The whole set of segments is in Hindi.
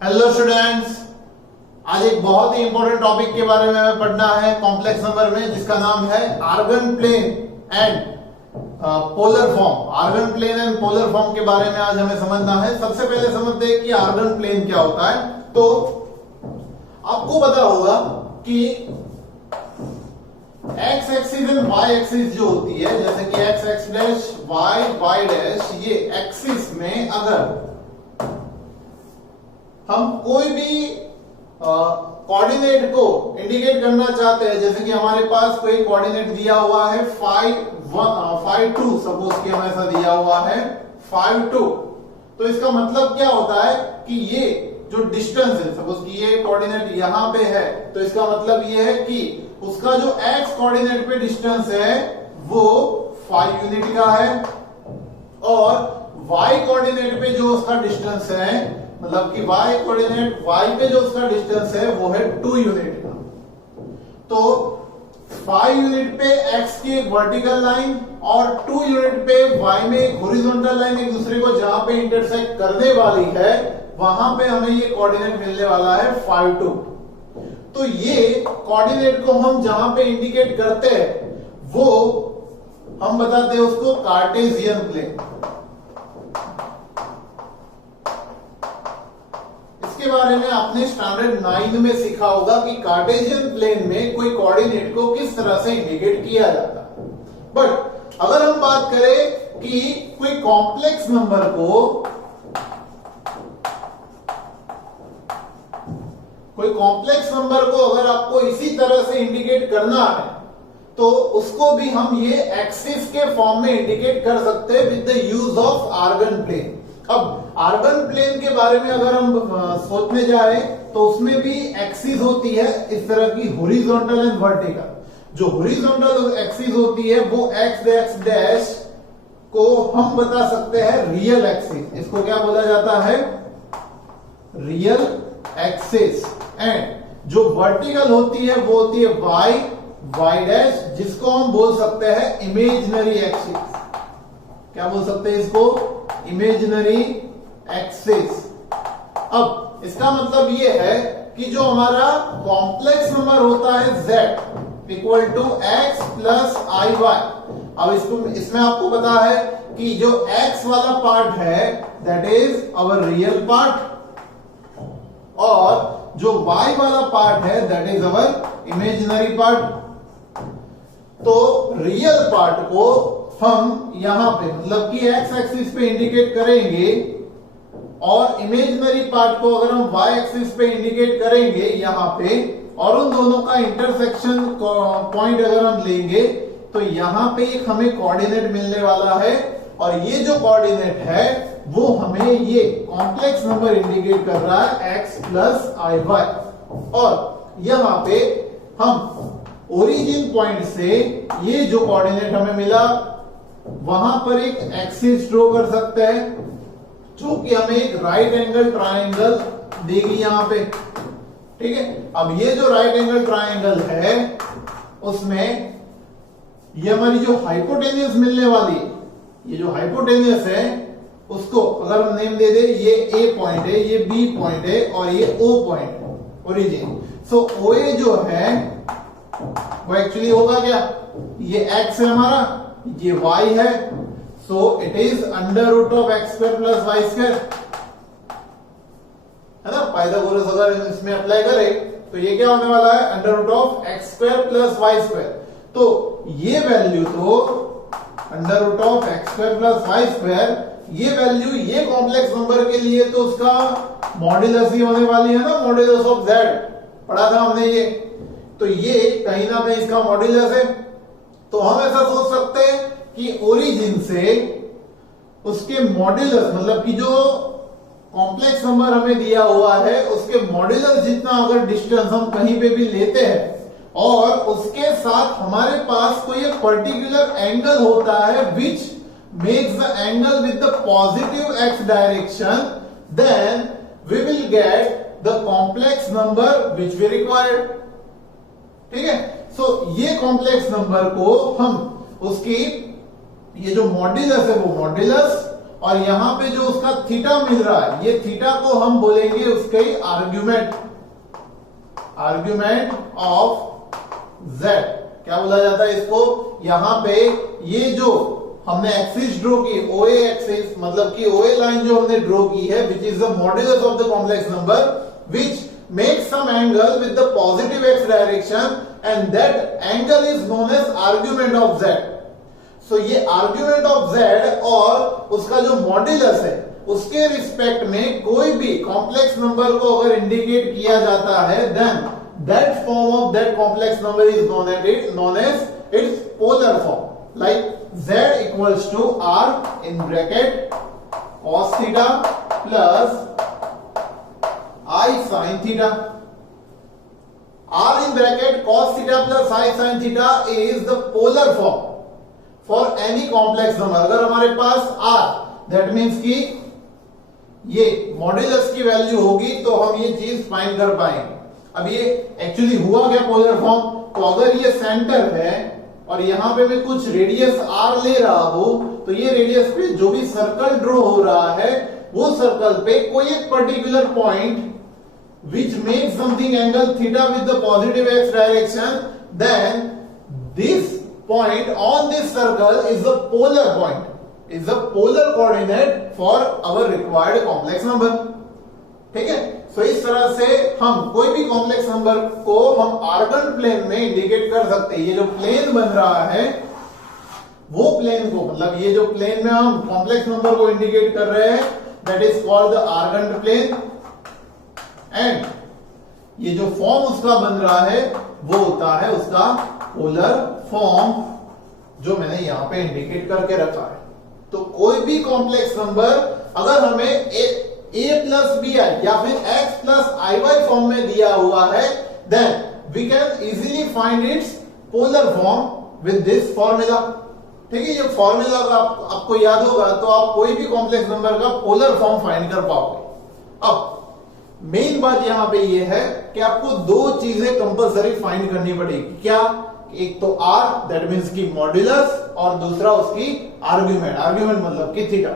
हेलो स्टूडेंट्स, आज एक बहुत ही इंपॉर्टेंट टॉपिक के बारे में हमें पढ़ना है कॉम्प्लेक्स नंबर में, जिसका नाम है Argand plane and polar form. Argand plane and polar form के बारे में आज हमें समझना है। सबसे पहले समझते हैं कि आर्गन प्लेन क्या होता है। तो आपको पता होगा कि x axis and y axis जो होती है, जैसे कि x x dash y dash, ये एक्सिस में अगर हम कोई भी कोऑर्डिनेट को इंडिकेट करना चाहते हैं, जैसे कि हमारे पास कोई कोऑर्डिनेट दिया हुआ है 5 2, सपोज कि हमें ऐसा दिया हुआ है 5 2, तो इसका मतलब क्या होता है कि ये जो डिस्टेंस है, सपोज कि ये कोऑर्डिनेट यहां पे है, तो इसका मतलब ये है कि उसका जो एक्स कोऑर्डिनेट पे डिस्टेंस है वो 5 यूनिट का है, और वाई कोऑर्डिनेट पे जो उसका डिस्टेंस है, मतलब कि y कोऑर्डिनेट y पे जो उसका डिस्टेंस है वो है 2 यूनिट का। तो 5 यूनिट पे x की एक वर्टिकल लाइन और 2 यूनिट पे y में एक हॉरिजॉन्टल लाइन एक दूसरे को जहां पे इंटरसेक्ट करने वाली है, वहां पे हमें ये कोऑर्डिनेट मिलने वाला है 5 2। तो ये कोऑर्डिनेट को हम जहां पे इंडिकेट करते हैं वो हम बताते हैं उसको कार्टेशियन प्लेन। के बारे में आपने स्टैंडर्ड 9 में सीखा होगा कि कार्टेशियन प्लेन में कोई कोऑर्डिनेट को किस तरह से इंडिकेट किया जाता है। बट अगर हम बात करें कि कोई कॉम्प्लेक्स नंबर को अगर आपको इसी तरह से इंडिकेट करना है, तो उसको भी हम ये एक्सिस के फॉर्म में इंडिकेट कर सकते हैं with the use of Argand plane. अब आर्गन प्लेन के बारे में अगर हम सोचने जाए तो उसमें भी एक्सिस होती है इस तरह की हॉरिजॉन्टल एंड वर्टिकल। जो हॉरिजॉन्टल एक्सिस होती है वो एक्स एक्स डैश को हम बता सकते हैं रियल एक्सिस। इसको क्या बोला जाता है? Real axis. एंड जो वर्टिकल होती है वो होती है वाई डैश, जिसको हम बोल सकते हैं इमेजिनरी एक्सिस। क्या बोल सकते हैं इसको? Imaginary axis. अब इसका मतलब ये है कि जो हमारा कॉम्प्लेक्स नंबर होता है z equal to x plus i y. अब इसमें आपको पता है कि जो x वाला पार्ट है that is our real part, और जो y वाला पार्ट है that is our imaginary part. तो रियल पार्ट को हम यहां पे मतलब कि एक्स एक्सिस पे इंडिकेट करेंगे, और इमेजिनरी पार्ट को अगर हम वाई एक्सिस पे इंडिकेट करेंगे यहां पे, और उन दोनों का इंटरसेक्शन पॉइंट अगर हम लेंगे तो यहां पे एक हमें कोऑर्डिनेट मिलने वाला है, और ये जो कोऑर्डिनेट है वो हमें ये कॉम्प्लेक्स नंबर इंडिकेट कर रहा है एक्स प्लस आई वाई। और यहां पे हम ओरिजिन पॉइंट से ये जो कोऑर्डिनेट हमें मिला वहां पर एक एक्सिस ड्रॉ कर सकते हैं जो कि हमें एक राइट एंगल ट्रायंगल देगी यहां पे। ठीक है, अब ये जो राइट एंगल ट्रायंगल है उसमें ये हमारी जो हाइपोटेन्यूस मिलने वाली है, ये जो हाइपोटेन्यूस है उसको अगर हम नेम दे दे, ये ए पॉइंट है, ये बी पॉइंट है, और ये ओ पॉइंट है, ओरिजिन। सो ओ ए जो है वो एक्चुअली होगा क्या? ये एक्स है हमारा, ये y है, so it is under root of x square plus Y square, है ना। पाइथागोरस अगर इसमें अप्लाई करें तो ये क्या होने वाला है? Under root of x square plus Y square. तो ये वैल्यू तो under root of x square plus Y square, ये वैल्यू ये कॉम्प्लेक्स नंबर के लिए तो उसका मॉड्यूलस ही होने वाली है ना, मॉड्यूलस ऑफ z पढ़ा था हमने ये। तो ये कहीं ना कहीं इसका मॉड्यूलस है। तो हम ऐसा सोच सकते हैं कि ओरिजिन से उसके मॉड्यूलस, मतलब कि जो कॉम्प्लेक्स नंबर हमें दिया हुआ है उसके मॉड्यूलस जितना अगर डिस्टेंस हम कहीं पे भी लेते हैं, और उसके साथ हमारे पास कोई एक पर्टिकुलर एंगल होता है which makes the angle with the positive x direction, then we will get the complex number which we required. ठीक है, सो ये कॉम्प्लेक्स नंबर को हम उसकी ये जो मॉड्यूलस है वो मॉड्यूलस और यहां पे जो उसका थीटा मिल रहा है, ये थीटा को हम बोलेंगे उसके आर्ग्यूमेंट ऑफ z। क्या बोला जाता है इसको? यहां पे ये जो हमने एक्सिस ड्रॉ की, OA एक्सिस, मतलब कि OA लाइन जो हमने ड्रॉ की है, which is the modulus of the complex number which makes some angle with the positive x direction and that angle is known as argument of z। So ये आर्ग्यूमेंट ऑफ z और उसका जो मॉड्यूलस है उसके रिस्पेक्ट में कोई भी कॉम्प्लेक्स नंबर को अगर इंडिकेट किया जाता है, then that form of that complex number is known as its polar form, like z equals to r in bracket cos theta plus I sin theta. R in bracket cos theta plus I sin theta is the polar form for any complex number. अगर हमारे पास R, that means कि ये मॉड्यूलस की वैल्यू होगी तो हम ये चीज फाइंड कर पाएंगे। अब ये एक्चुअली हुआ क्या पोलर फॉर्म? तो अगर ये सेंटर है और यहां पे मैं कुछ रेडियस r ले रहा हूं, तो ये रेडियस पे जो भी सर्कल ड्रॉ हो रहा है, वो सर्कल पे कोई एक particular point which makes something angle theta with the positive x direction, then this point on this circle is the polar point, is the polar coordinate for our required complex number. ठीक है? सो इस तरह से हम कोई भी कॉम्प्लेक्स नंबर को हम आर्गन प्लेन में इंडिकेट कर सकते हैं। ये जो प्लेन बन रहा है, वो प्लेन को, मतलब ये जो प्लेन में हम कॉम्प्लेक्स नंबर को इंडिकेट कर रहे हैं, that is called the Argand plane. And ये जो फॉर्म उसका बन रहा है वो होता है उसका पोलर फॉर्म, जो मैंने यहां पे इंडिकेट करके रखा है। तो कोई भी कॉम्प्लेक्स नंबर अगर हमें a प्लस बी आई या फिर x plus i y form में दिया हुआ है, then we can easily find its polar form with this formula. ठीक है? ये फॉर्मूला आपको याद होगा तो आप कोई भी कॉम्प्लेक्स नंबर का पोलर फॉर्म फाइंड कर पाओगे। अब मेन बात यहां पे ये है कि आपको दो चीजें कंपलसरी फाइंड करनी पड़ेगी। क्या? एक तो r, दैट मींस की मॉड्यूलस, और दूसरा उसकी आर्ग्यूमेंट। आर्ग्यूमेंट मतलब कि थीटा।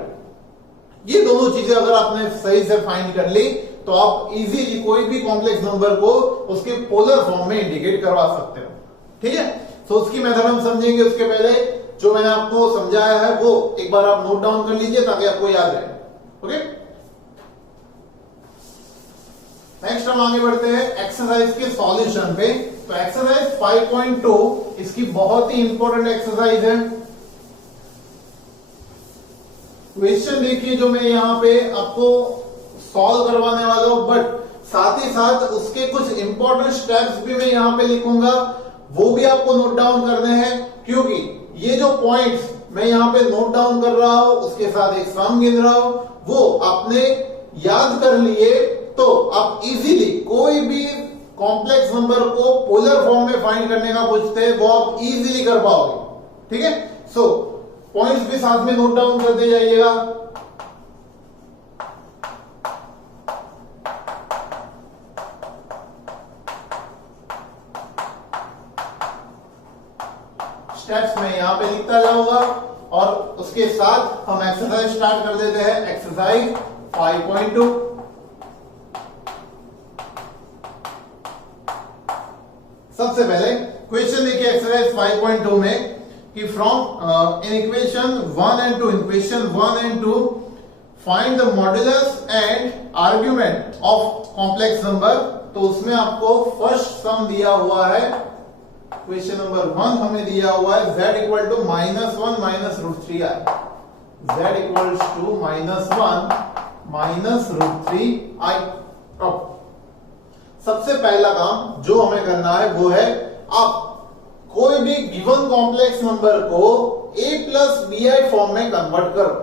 ये दोनों चीजें अगर आपने सही से फाइंड कर ली तो आप इजीली कोई भी कॉम्प्लेक्स नंबर को उसके पोलर फॉर्म में इंडिकेट करवा सकते हो। ठीक है? तो उसकी मेथड हम समझेंगे। उसके पहले जो मैंने आपको समझाया है वो एक बार आप नोट डाउन कर लीजिए ताकि आपको याद रहे। ओके? नेक्स्ट हम आगे बढ़ते हैं एक्सरसाइज के सॉल्यूशन पे। तो एक्सरसाइज 5.2 इसकी बहुत ही इंपॉर्टेंट एक्सरसाइज है। क्वेश्चन देखिए जो मैं यहां पे आपको सॉल्व करवाने वाला हूं, बट साथ ही साथ उसके कुछ इंपॉर्टेंट स्टेप्स भी मैं यहां पे लिखूंगा, वो भी आपको नोट डाउन करने हैं, क्योंकि ये जो पॉइंट्स मैं यहां पे नोट डाउन कर रहा हूं उसके साथ एक सम गिन रहा हूं, वो आपने याद कर लिए तो आप इजीली कोई भी कॉम्प्लेक्स नंबर को पोलर फॉर्म में फाइंड करने का पूछते हैं वो आप इजीली कर पाओगे। ठीक है? सो पॉइंट्स भी साथ में नोट डाउन करते जाइएगा। स्टेप्स में यहां पे लिखता जाऊंगा और उसके साथ हम एक्सरसाइज स्टार्ट कर देते हैं। एक्सरसाइज 5.2। सबसे पहले क्वेश्चन देखिए एक्सरसाइज 5.2 में कि from in equation 1 and 2, in question 1 and 2 find the modulus and argument of complex number. तो उसमें आपको फर्स्ट सम दिया हुआ है, क्वेश्चन नंबर 1 हमें दिया हुआ है z equal to -1 -√3i। z equals to -1 -√3i। अब सबसे पहला काम जो हमें करना है वो है आप कोई भी गिवन कॉम्प्लेक्स नंबर को a plus b i form में कन्वर्ट करो।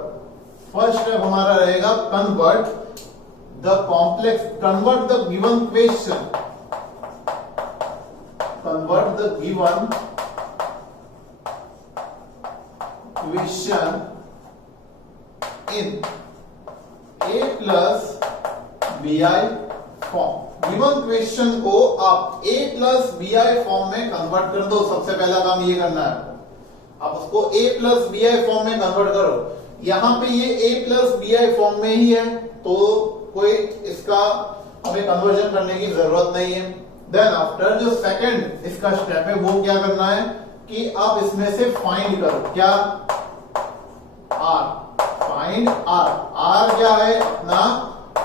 फर्स्ट स्टेप हमारा रहेगा convert the given question, convert the given question in a plus bi form. Given question को आप a plus b i form में कन्वर्ट कर दो। सबसे पहला काम ये करना है, आप उसको a plus b i form में कन्वर्ट करो। यहां पे ये a plus b i form में ही है, तो कोई इसका हमें कन्वर्जन करने की जरूरत नहीं है। देन आफ्टर जो सेकंड इसका स्टेप है वो क्या करना है कि आप इसमें से फाइंड करो, क्या r, फाइंड r। r क्या है अपना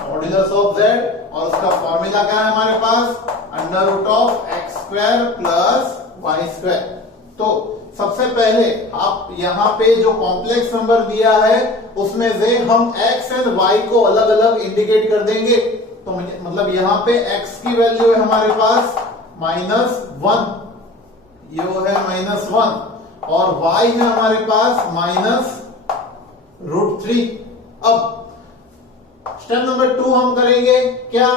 मॉड्यूलस ऑफ z, और उसका फॉर्मूला क्या है हमारे पास, under root of x square plus Y square. तो सबसे पहले आप यहाँ पे जो कॉम्प्लेक्स नंबर दिया है उसमें से हम x एंड y को अलग अलग इंडिकेट कर देंगे। तो मतलब यहाँ पे x की वैल्यू है हमारे पास -1, ये वो है -1, और y है हमारे पास -√3। अब स्टेप नंबर 2 हम करेंगे क्या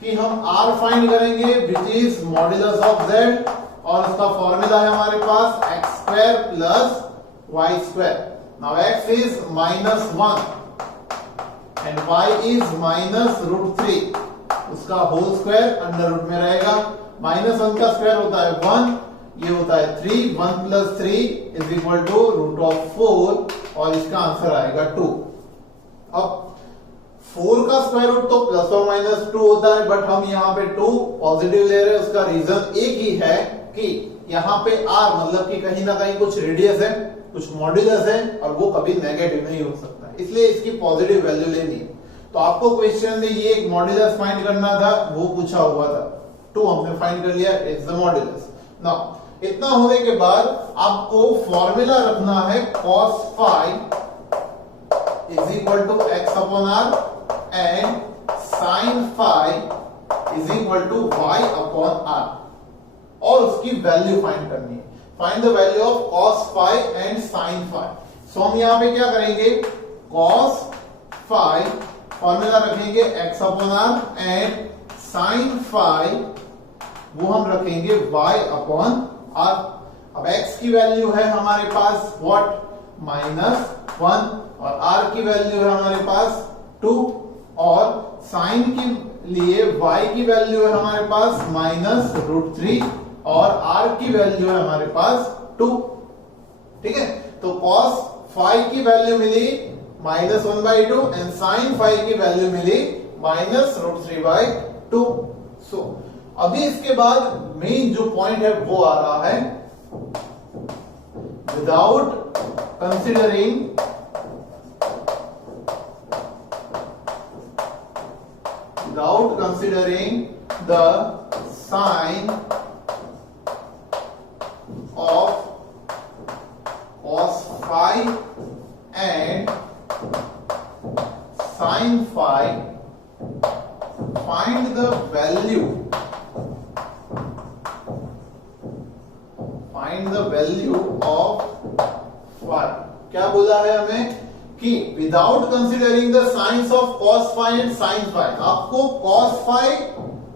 कि हम r फाइंड करेंगे which is modulus of z, और उसका फॉर्मूला है हमारे पास x square plus Y square. Now x is -1 and y is -√3, उसका होल स्क्वायर अंडर रूट में रहेगा। -1 का स्क्वायर होता है 1, ये होता है 3, 1 + 3 इज इक्वल टू √4, और इसका आंसर आएगा 2। अब 4 का स्क्वायर रूट तो ±2 होता है, बट हम यहाँ पे 2 पॉजिटिव ले रहे हैं। उसका रीजन एक ही है कि यहाँ पे r मतलब कि कहीं ना कहीं कुछ रेडियस है, कुछ मॉड्यूलस है, और वो कभी नेगेटिव नहीं हो सकता, इसलिए इसकी पॉजिटिव वैल्यू लेनी है। तो आपको क्वेश्चन में ये एक मॉड्यूलस फाइंड करना था, वो पूछा हुआ था, 2 हमने फाइंड कर लिया, इट्स द मॉड्यूलस। नाउ इतना होने के बाद आपको फॉर्मूला रखना है cos phi is equal to x upon r and sin phi is equal to y upon r, और उसकी वैल्यू फाइंड करनी है। Find the value of cos phi and sin phi। So हम यहां पे क्या करेंगे, cos phi फॉर्मूला रखेंगे x upon r and sin phi वो हम रखेंगे y अपॉन r। अब x की वैल्यू है हमारे पास व्हाट -1, और r की वैल्यू है हमारे पास 2, और sin के लिए y की वैल्यू है हमारे पास -√3, और r की वैल्यू है हमारे पास 2। ठीक है, तो cos phi की वैल्यू मिली -1/2 एंड sin phi की वैल्यू मिली -√3/2। सो अभी इसके बाद मेन जो पॉइंट है वो आ रहा है, without considering the sign of cos phi and sin phi, find the value of phi। क्या बोला है हमें कि without considering the science of cos phi and sin phi, आपको cos phi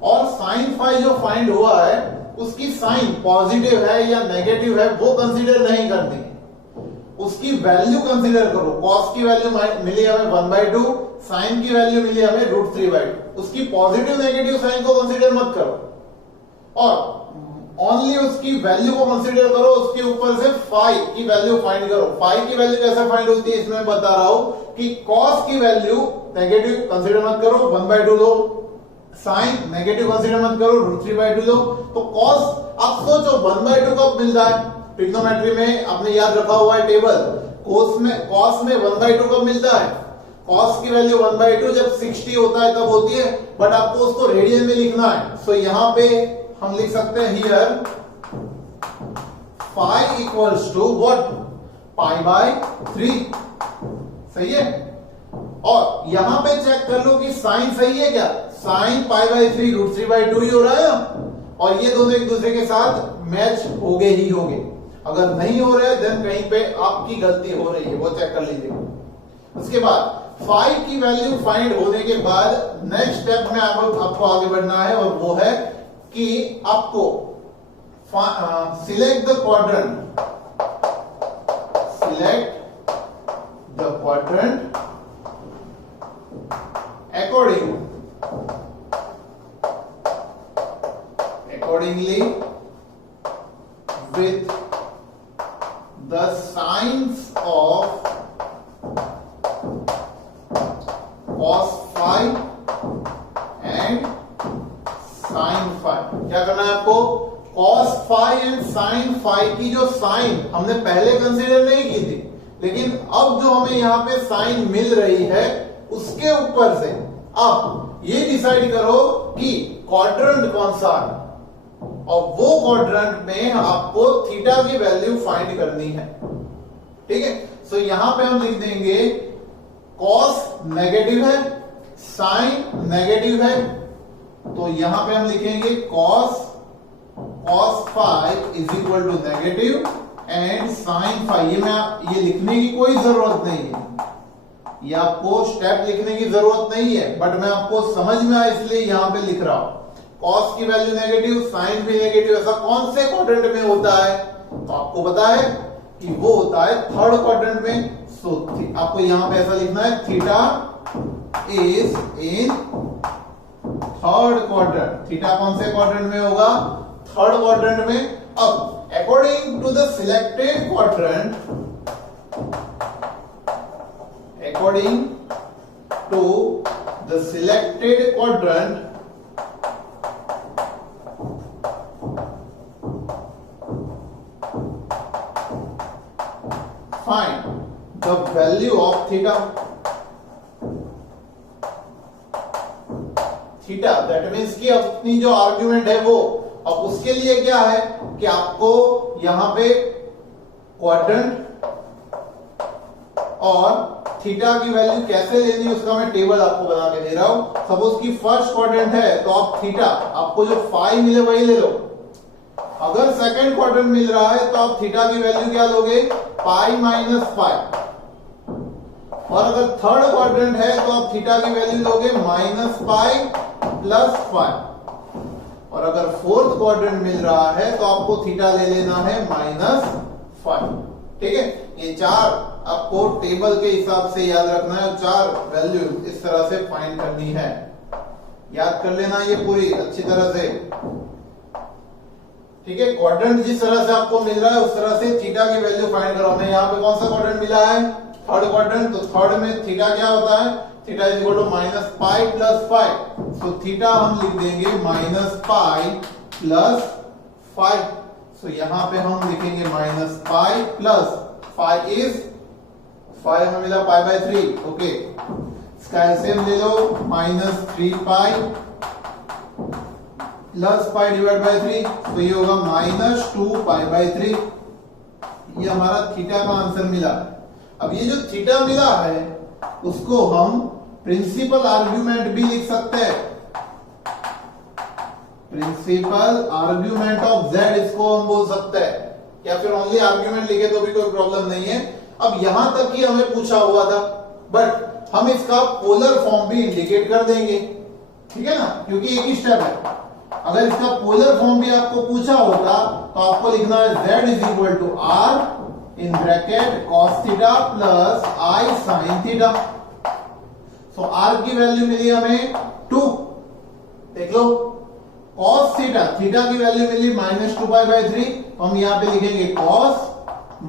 और sin phi जो फाइंड हुआ है उसकी साइन पॉजिटिव है या नेगेटिव है वो कंसीडर नहीं करनी है, उसकी वैल्यू कंसीडर करो। cos की वैल्यू मिली हमें 1/2, sin की वैल्यू मिली हमें √3/2, उसकी पॉजिटिव नेगेटिव साइन को कंसीडर मत करो, और ओनली उसकी वैल्यू को कंसीडर करो, उसके ऊपर से phi की वैल्यू फाइंड करो। phi की वैल्यू कैसे फाइंड होती है इसमें बता रहा हूं कि cos की वैल्यू नेगेटिव कंसीडर मत करो, 1/2 लो, sin नेगेटिव कंसीडर मत करो, √3/2 लो। तो cos आप सोचो 1/2 कब मिलता है, ट्रिग्नोमेट्री में आपने याद रखा हुआ है टेबल, cos में 1/2 कब मिलता है, cos की वैल्यू 1/2 जब 60 होता है तब होती है, बट आपको उसको रेडियन में लिखना है। सो यहां पे हम लिख सकते हैं here phi equals to what, π/3। सही है, और यहां पे चेक कर लो कि साइन सही है क्या, साइन π/3 √3/2 ही हो रहा है ना, और ये दोनों एक दूसरे के साथ मैच हो गए ही होंगे। अगर नहीं हो रहे देन कहीं पे आपकी गलती हो रही है, वो चेक कर लीजिएगा। उसके बाद phi की वैल्यू फाइंड होने के बाद नेक्स्ट स्टेप में आपको आगे बढ़ना है, और वो है कि आपको select the quadrant, accordingly with the signs of sine phi. क्या करना है आपको? Cos phi and sine phi की जो साइन हमने पहले कंसीडर नहीं की थी, लेकिन अब जो हमें यहाँ पे साइन मिल रही है उसके ऊपर से अब ये डिसाइड करो कि क्वाड्रेंट कौन सा है, और वो क्वाड्रेंट में आपको थीटा की वैल्यू फाइंड करनी है। ठीक है, सो यहां पे हम लिख देंगे कॉस नेगेटिव है, साइन नेगेटिव है, तो यहां पे हम लिखेंगे cos phi is equal to negative and sine phi. ये लिखने की कोई जरूरत नहीं है, ये आपको स्टेप लिखने की जरूरत नहीं है, बट मैं आपको समझ में आया इसलिए यहां पे लिख रहा हूं। कॉस की वैल्यू नेगेटिव, साइन भी नेगेटिव, ऐसा कौन से क्वाड्रेंट में होता है? तो आपको पता है कि वो होता है थर्ड क्वाड्रेंट में। सो आपको यहां पे ऐसा लिखना है theta is in third quadrant. Theta कौन से क्वाड्रेंट में होगा? थर्ड क्वाड्रेंट में। अब according to the selected quadrant, according to the selected quadrant, find the value of theta. Theta that means कि अपनी जो आर्ग्यूमेंट है वो, अब उसके लिए क्या है कि आपको यहां पे क्वाड्रेंट और थीटा की वैल्यू कैसे लेनी है उसका मैं टेबल आपको बना के दे रहा हूं। सपोज की फर्स्ट क्वाड्रेंट है तो आप थीटा, आपको जो फाई मिले वही ले लो। अगर सेकंड क्वाड्रेंट मिल रहा है तो आप थीटा की वैल्यू क्या लोगे? Pi minus phi. और अगर थर्ड क्वाड्रेंट है तो आप थीटा की वैल्यू लोगे माइनस पाई प्लस फाई। और अगर फोर्थ क्वाड्रेंट मिल रहा है तो आपको थीटा ले लेना है माइनस फाई। ठीक है, ये चार आपको टेबल के हिसाब से याद रखना है, और चार वैल्यू इस तरह से फाइंड करनी है। याद कर लेना ये पूरी अच्छी तरह से। ठीक है, क्वाड्रेंट जिस तरह से आपको मिल रहा है उस तरह से थीटा की वैल्यू फाइंड करो। हमें यहाँ पे कौन सा क्वाड्रेंट मिला है? Third quadrant. तो थर्ड में थीटा क्या होता है? Theta is equal to minus pi plus five. So theta हम लिख देंगे minus pi plus five. So यहां पे हम लिखेंगे minus pi plus five is, five हमें मिला पाई बाय 3। ओके, इसका एलसीएम ले लो, minus 3 pi plus pi divide by 3, तो ये होगा माइनस 2 पाई बाय 3। ये हमारा थीटा का आंसर मिला। अब ये जो थीटा मिला है उसको हम प्रिंसिपल आर्ग्यूमेंट भी लिख सकते हैं। प्रिंसिपल आर्ग्यूमेंट ऑफ जेड इसको हम बोल सकते हैं, या फिर ओनली आर्ग्यूमेंट लिखे तो भी कोई प्रॉब्लम नहीं है। अब यहां तक ही हमें पूछा हुआ था, बट हम इसका पोलर फॉर्म भी इंडिकेट कर देंगे। ठीक है ना, क्योंकि एक ही स्टेप है। अगर इसका पोलर फॉर्म भी आपको पूछा होता तो आपको लिखना है z is equal to r in bracket cos theta plus i sin theta. So r की वैल्यू मिली हमें 2। देख लो, cos थीटा, थीटा की वैल्यू मिली माइनस 2 पाई बाय 3, तो हम यहां पे लिखेंगे cos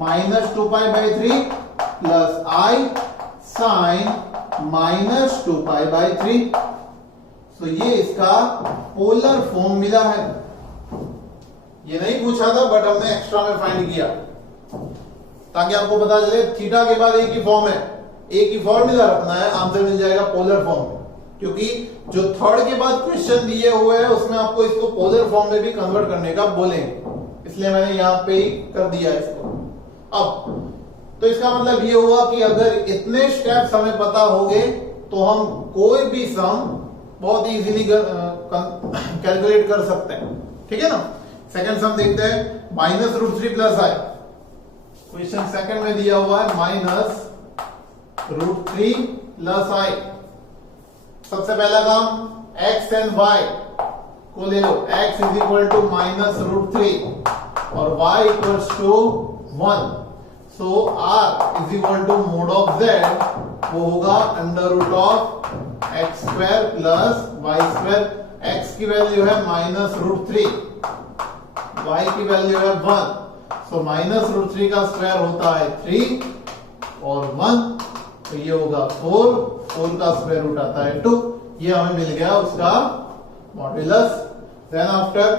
minus 2 pi by 3 plus i sin minus 2 pi by 3। तो ये इसका पोलर फॉर्म मिला है। ये नहीं पूछा था बट हमने एक्स्ट्रा में फाइंड किया ताकि आपको पता चले थीटा के बाद एक ही फॉर्म है, एक ही फॉर्मूला रखना है, आंसर मिल जाएगा पोलर फॉर्म में। क्योंकि जो थर्ड के बाद क्वेश्चन दिए हुए हैं उसमें आपको इसको पोलर फॉर्म में भी कन्वर्ट करने का बोलेंगे, इसलिए मैंने यहां पे ही कर दिया इसको। अब तो इसका मतलब ये हुआ कि अगर इतने स्टेप्स हमें पता होंगे तो हम कोई भी सम बहुत इजीली कैलकुलेट कर सकते हैं। ठीक है ना। सेकंड सम देखते हैं, माइनस रूट 3 प्लस आई। क्वेश्चन सेकंड में दिया हुआ है माइनस रूट 3 प्लस आई। सबसे पहला काम x एंड y को ले लो। x is equal to minus root 3 और y equals to 1। So r is equal to mod of z, वो होगा under root of x square plus Y square. x की वैल्यू है माइनस रूट 3, y की वैल्यू है 1। सो माइनस रूट 3 का स्क्वायर होता है 3 और 1, तो ये होगा 4 का स्क्वायर रूट आता है 2। ये हमें मिल गया उसका मॉड्यूलस। देन आफ्टर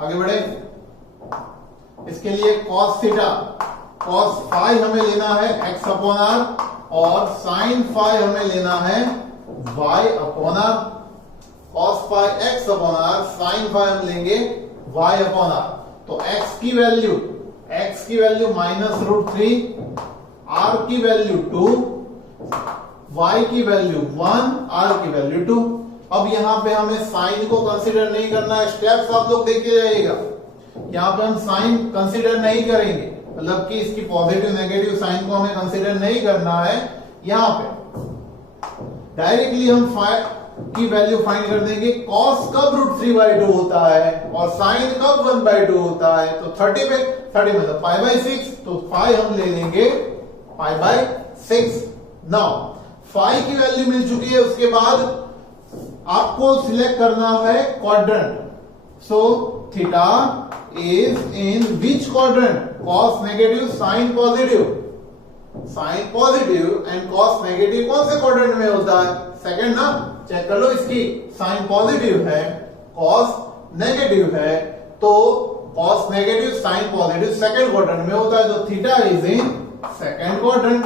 आगे बढ़े, इसके लिए cos थीटा, cos फाई हमें लेना है x अपॉन आर और sin फाई हमें लेना है y upon R. cos phi x upon R, sin phi हम लेंगे y अपॉन आर। तो x की वैल्यू माइनस रूट 3, r की वैल्यू 2, y की वैल्यू 1, r की वैल्यू 2। अब यहां पे हमें साइन को कंसीडर नहीं करना है, स्टेप्स आप लोग देखते जाइएगा। यहां पे हम साइन कंसीडर नहीं करेंगे, मतलब कि इसकी पॉजिटिव नेगेटिव साइन को हमें कंसीडर नहीं करना है। यहां पे डायरेक्टली हम की वैल्यू फाइंड कर देंगे। cos कब √3/2 होता है और sin कब 1/2 होता है, तो 30 मतलब π/6, तो फाई हम ले लेंगे π/6। नाउ फाई की वैल्यू मिल चुकी है, उसके बाद आपको सिलेक्ट करना है quadrant. So theta is in which quadrant, cos negative sin positive, sin positive and cos negative कौन से क्वाड्रेंट में होता है, सेकंड ना, चेक कर लो इसकी। sin पॉजिटिव है, cos नेगेटिव है, तो cos negative sin positive second quadrant में होता है, तो theta is in second quadrant.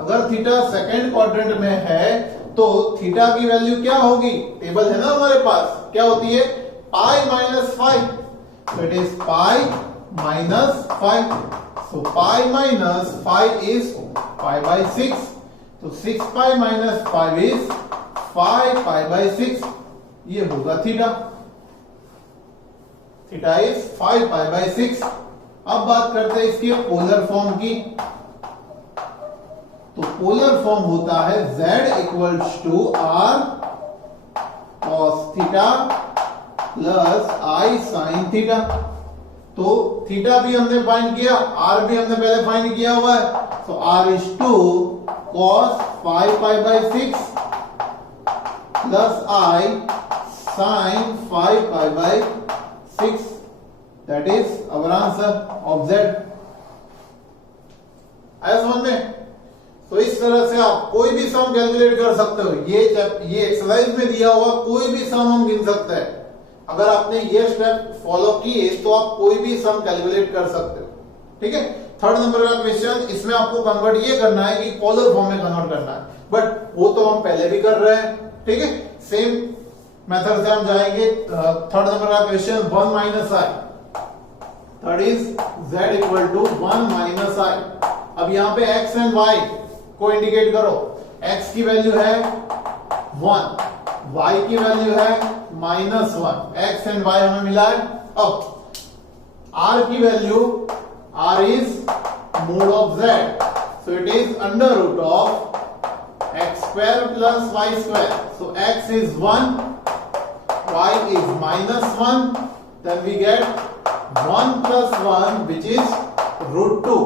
अगर थीटा सेकंड क्वाड्रेंट में है तो थीटा की वैल्यू क्या होगी, टेबल है ना हमारे पास, क्या होती है pi minus 5, so it is pi minus 5, so pi minus 5 is π/6, तो 6 pi minus 5 is 5 π/6, ये होगा थीटा is 5 π/6। अब बात करते हैं इसके पोलर फॉर्म की, तो पोलर फॉर्म होता है z equals to r cos theta plus i sin theta. तो थीटा भी हमने फाइंड किया, r भी हमने पहले फाइंड किया हुआ है, तो r is 2 cos 5 π/6 plus i sin 5 π/6, that is our answer of z। आया समझ में? तो इस तरह से आप कोई भी सम कैलकुलेट कर सकते हो। ये एक्सरसाइज में दिया हुआ कोई भी सम हम गिन सकते हैं। अगर आपने ये स्टेप फॉलो किए तो आप कोई भी सम कैलकुलेट कर सकते हो। ठीक है, थर्ड नंबर का क्वेश्चन, इसमें आपको कन्वर्ट ये करना है कि पोलर फॉर्म में कन्वर्ट करना है, बट वो तो हम पहले भी कर रहे हैं। ठीक है, सेम मेथड से हम जाएंगे। थर्ड नंबर का question 1 minus i, third is z equal to 1 minus i. अब यहां पे x एंड y को इंडिकेट करो। x की वैल्यू है 1, y की वैल्यू है -1, x एंड y हमें मिला है। अब r की value, r is mod of z, so it is under root of x² plus y², so x is 1, y is -1, then we get 1 plus 1 which is √2,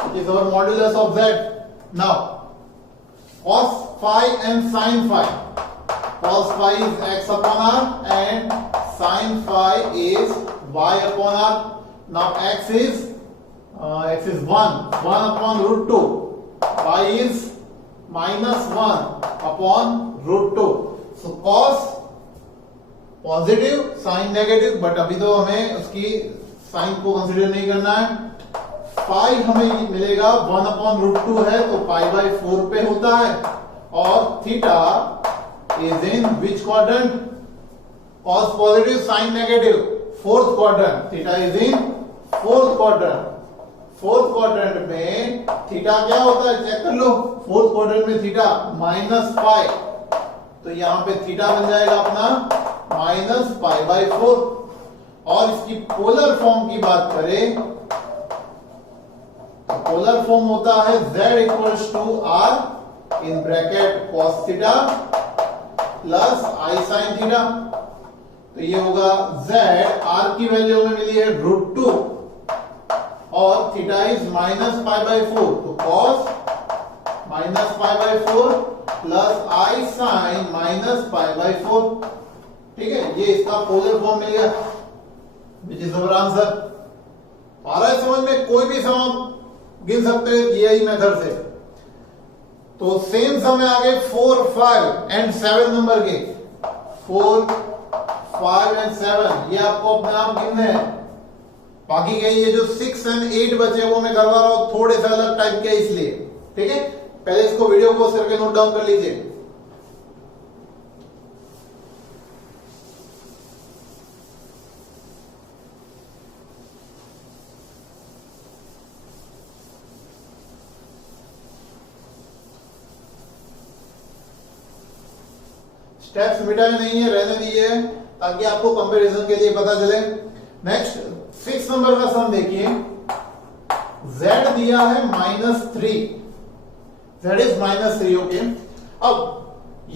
which is our modulus of z. Now cos phi and sin phi, cos phi is x upon r and sin phi is y upon r. Now x is 1 upon √2, y is -1 upon √2. So cos positive, sine negative, but अभी तो हमें उसकी साइन को कंसीडर नहीं करना है। फाई हमें मिलेगा 1 अपॉन √2 है तो π/4 पे होता है, और theta is in which quadrant, cos positive sine negative, fourth quadrant, theta is in fourth quadrant. Fourth quadrant में थीटा क्या होता है चेक कर लो, फोर्थ क्वाड्रेंट में थीटा -π, तो यहां पे थीटा बन जाएगा अपना -π/4। और इसकी पोलर फॉर्म की बात करें तो पोलर फॉर्म होता है z equals to r in bracket cos theta plus i sin theta. तो ये होगा z, r की वैल्यू हमें मिली है √2 और थीटा इज -π/4, तो cos -π/4 प्लस i sin -π/4। ठीक है, ये इसका पोलर फॉर्म मिल गया, विच इज आवर आंसर। आ रहा है समझ में? कोई भी सम गिन सकते हैं यही मेथड से। तो सेम समय आ गए 4, 5 एंड 7 नंबर के। 4, 5 एंड 7 ये आपको अपने आप गिनने हैं। बाकी के ये जो 6 एंड 8 बचे वो मैं करवा रहा हूं थोड़े से अलग टाइप के इसलिए, ठीक है। पहले इसको वीडियो पॉज करके नोट डाउन कर लीजिए। स्टेप्स मिटाए नहीं है, रहने दीजिए ताकि आपको कंपैरिजन के लिए पता चले। नेक्स्ट 6 नंबर का सम देखिए। z दिया है -3, z इज -3, ओके। अब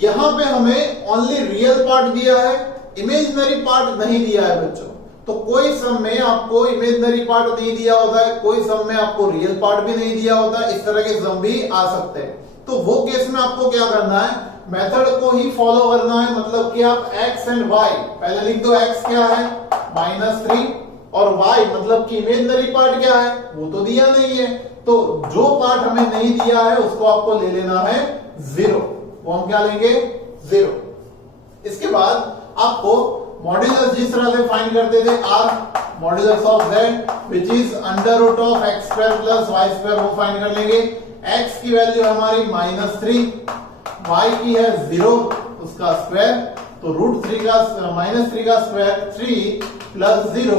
यहां पे हमें ओनली रियल पार्ट दिया है, इमेजिनरी पार्ट नहीं दिया है बच्चों। तो कोई सम में आपको इमेजिनरी पार्ट नहीं दिया होता है, कोई सम में आपको रियल पार्ट भी नहीं दिया होता है, इस तरह के सम भी आ सकते हैं। तो वो केस में आपको क्या करना है, मेथड को ही फॉलो करना है। मतलब कि आप x एंड y पहले लिख दो। x क्या है -3 और y मतलब कि इमेजिनरी पार्ट क्या है वो तो दिया नहीं है, तो जो पार्ट हमें नहीं दिया है उसको आपको ले लेना है 0। वो हम क्या लेंगे 0। इसके बाद आपको मॉड्यूलस जिस तरह से फाइंड करते थे r modulus of z which is under root of x² plus y², वो फाइंड कर लेंगे। x की वैल्यू हमारी -3, y की है 0 उसका स्क्वायर, तो √3 का -3 का स्क्वायर 3 प्लस 0,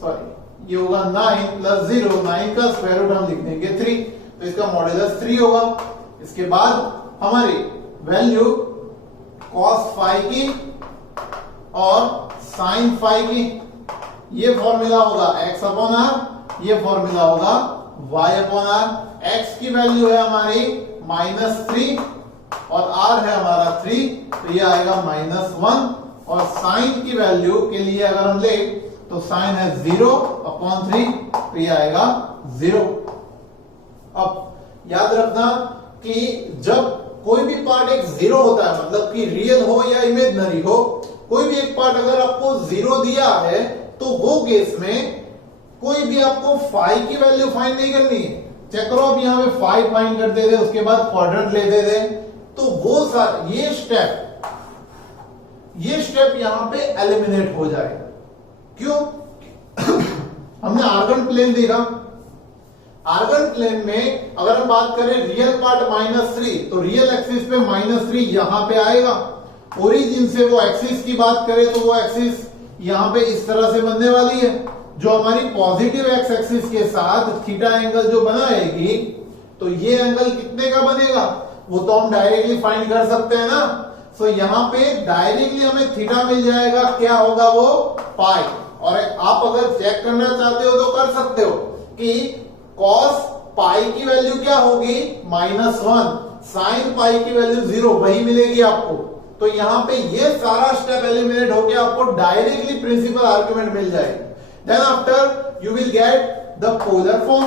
सॉरी ये होगा 9 प्लस 0, 9 का स्क्वायर रूट हम लिख देंगे 3, तो इसका मॉड्यूलस 3 होगा। इसके बाद हमारी वैल्यू cos फाई की और sin फाई की, ये फॉर्मूला होगा x अपॉन r, ये फॉर्मूला होगा y अपॉन r। x की वैल्यू है हमारी -3 और r है हमारा 3, तो ये आएगा -1। और sin की वैल्यू के लिए अगर हम ले तो sin है 0 अपॉन 3, तो ये आएगा 0। अब याद रखना कि जब कोई भी पार्ट एक 0 होता है, मतलब कि रियल हो या इमेजिनरी हो, कोई भी एक पार्ट अगर आपको 0 दिया है तो वो केस में कोई भी आपको फाई की वैल्यू फाइंड नहीं करनी है। चेक करो, अब यहां पे फाई फाइंड करते थे, उसके बाद क्वाड्रेंट लेते थे, तो वो ये स्टेप यहां पे एलिमिनेट हो जाएगा। क्यों? हमने आर्गन प्लेन देखा। आर्गन प्लेन में अगर हम बात करें रियल पार्ट -3, तो रियल एक्सिस पे -3 यहां पे आएगा। ओरिजिन से वो एक्सिस की बात करें तो वो एक्सिस यहां पे इस तरह से बनने वाली है, जो हमारी पॉजिटिव एक्स एक्सिस के साथ थीटा एंगल जो बनाएगी, तो ये एंगल कितने का बनेगा वो तो हम डायरेक्टली फाइंड कर सकते हैं ना। सो यहाँ पे डायरेक्टली हमें थीटा मिल जाएगा, क्या होगा वो पाई। और आप अगर चेक करना चाहते हो तो कर सकते हो कि cos पाई की वैल्यू क्या होगी -1, sin पाई की वैल्यू 0 वही मिलेगी आपको। तो यहाँ पे ये सारा स्टेप एलिमिनेट होके आपको डायरेक्टली प्रिंसिपल आर्गुमेंट मिल जाएगी। Then after you will get the polar form.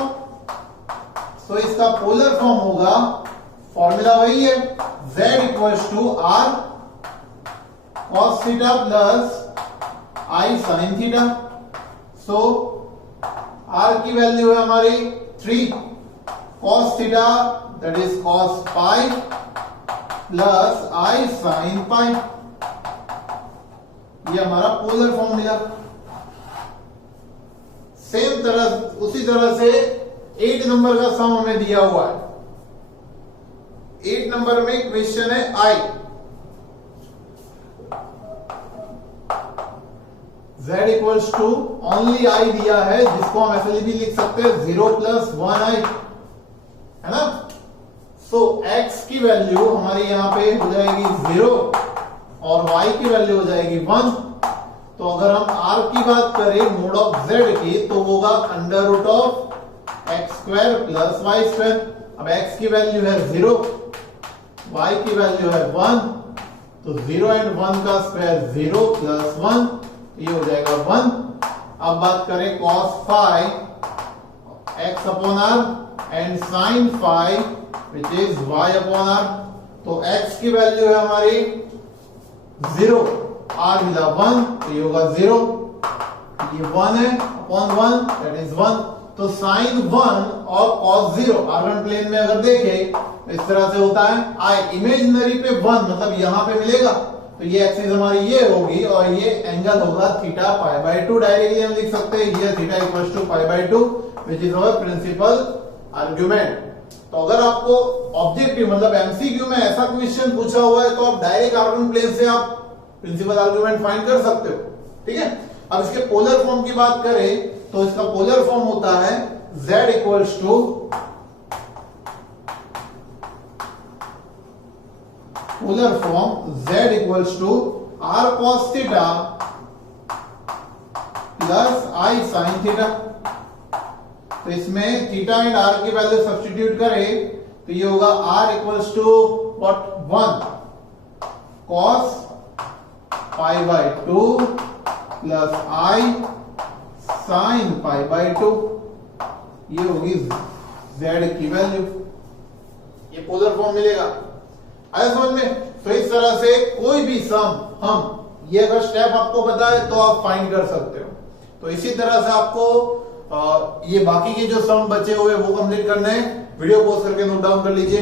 So इसका पोलर फॉर्म होगा, फॉर्मूला वही है, z equals to r cos theta plus I sin theta. So r की वैल्यू है हमारी 3, cos theta that is cos pi plus I sin pi, ये हमारा पोलर फॉर्म मिला। सेम तरह उसी तरह से 8 नंबर का सम हमें दिया हुआ है। 8 नंबर में क्वेश्चन है I, z equals to only I दिया है, जिसको हम ऐसे भी लिख सकते हैं 0 प्लस 1i, है ना। सो x की वैल्यू हमारी यहां पे हो जाएगी 0 और y की वैल्यू हो जाएगी 1। तो अगर हम r की बात करें मोड ऑफ z की, तो होगा under root of x square plus Y square. अब x की वैल्यू है 0, y की वैल्यू है 1, तो 0 एंड 1 का स्क्वायर 0 प्लस 1, ये हो जाएगा 1। अब बात करें cos phi x upon r and sin phi which is y upon r, तो x की वैल्यू है हमारी 0, r मिला 1, तो ये होगा 0, ये 1 है अपॉन 1 दैट इज 1, तो साइन 1 और कॉस 0 R1 प्लेन में अगर देखें इस तरह से होता है। आई इमेजिनरी पे 1 मतलब यहां पे मिलेगा, तो ये एक्सिस हमारी ये होगी और ये एंगल होगा थीटा π/2। डायरेक्टली हम लिख सकते हैं here theta equals to π/2 which is our principal argument. तो अगर आपको ऑब्जेक्टिव मतलब एमसीक्यू में ऐसा क्वेश्चन पूछा हुआ है तो आप डायरेक्ट R1 प्लेन से आप प्रिंसिपल आर्गुमेंट फाइंड कर सकते हो, ठीक है। अब इसके पोलर फॉर्म की बात करें तो इसका पोलर फॉर्म होता है z equals to polar form z equals to r cos theta plus i sin theta. तो इसमें थीटा एंड r की वैल्यू सब्स्टिट्यूट करें तो ये होगा r equals to what 1 cos π/2 plus i sin π/2, ये होगी z की वैल्यू। ये पोलर फॉर्म मिलेगा, आया समझ में। तो इस तरह से कोई भी सम हम ये अगर स्टेप आपको पता है तो आप फाइंड कर सकते हो। तो इसी तरह से आपको ये बाकी के जो सम बचे हुए वो कंप्लीट करने हैं। वीडियो पॉज करके नोट डाउन कर लीजिए।